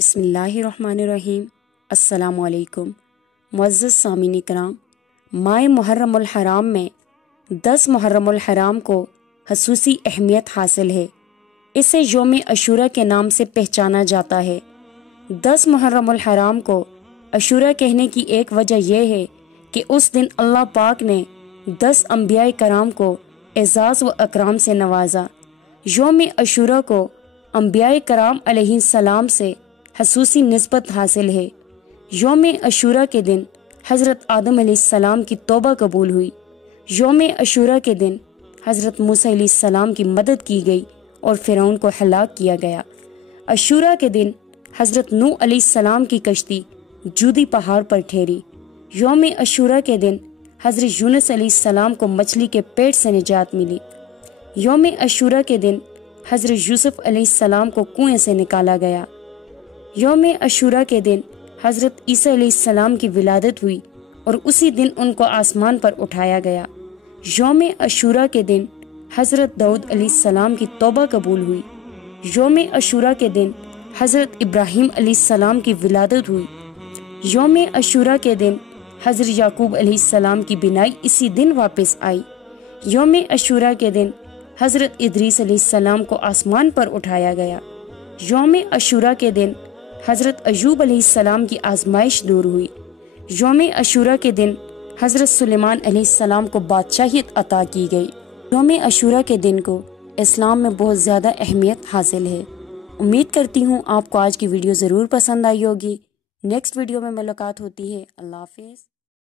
بسم اللہ الرحمن الرحیم۔ السلام علیکم معزز سامعین کرام، ماہ محرم الحرام میں 10 محرم الحرام کو خصوصی اہمیت حاصل ہے۔ اسے یوم عاشورہ کے نام سے پہچانا جاتا ہے۔ 10 محرم الحرام کو عاشورہ کہنے کی ایک وجہ یہ ہے کہ اس دن اللہ پاک نے 10 انبیاء کرام کو اعزاز و اکرام سے نوازا۔ یوم عاشورہ کو انبیاء کرام علیہ السلام سے خصوصی نسبت حاصل ہے۔ یوم عاشورہ کے دن حضرت آدم علیہ السلام کی توبہ قبول ہوئی۔ یوم عاشورہ کے دن حضرت موسیٰ علیہ السلام کی مدد کی گئی اور فرعون کو ہلاک کیا گیا۔ عاشورہ کے دن حضرت نوح علیہ السلام کی کشتی جودی پہاڑ پر ٹھہری۔ یوم عاشورہ کے دن حضرت یونس علیہ السلام کو مچھلی کے پیٹ سے نجات ملی۔ یوم عاشورہ کے دن حضرت یوسف علیہ السلام کو کنویں سے نکالا گیا۔ یوم عاشورہ کے دن حضرت عیسیٰ علیہ السلام کی ولادت ہوئی اور اسی دن ان کو آسمان پر اٹھایا گیا۔ یوم عاشورہ کے دن حضرت داؤد علیہ السلام کی توبہ قبول ہوئی۔ یوم عاشورہ کے دن حضرت ابراہیم علیہ السلام کی ولادت ہوئی۔ یوم عاشورہ کے دن حضرت یعقوب علیہ السلام کی بینائی اسی دن واپس آئی۔ یوم عاشورہ کے دن حضرت ادریس علیہ السلام کو آسمان پر اٹھایا گیا۔ یوم عاشورہ کے دن حضرت ایوب علیہ السلام کی آزمائش دور ہوئی۔ یوم عاشورہ کے دن حضرت سلیمان علیہ السلام کو بادشاہیت عطا کی گئی۔ یوم عاشورہ کے دن کو اسلام میں بہت زیادہ اہمیت حاصل ہے۔ امید کرتی ہوں آپ کو آج کی ویڈیو ضرور پسند آئی ہوگی۔ نیکسٹ ویڈیو میں ملاقات ہوتی ہے۔ اللہ حافظ۔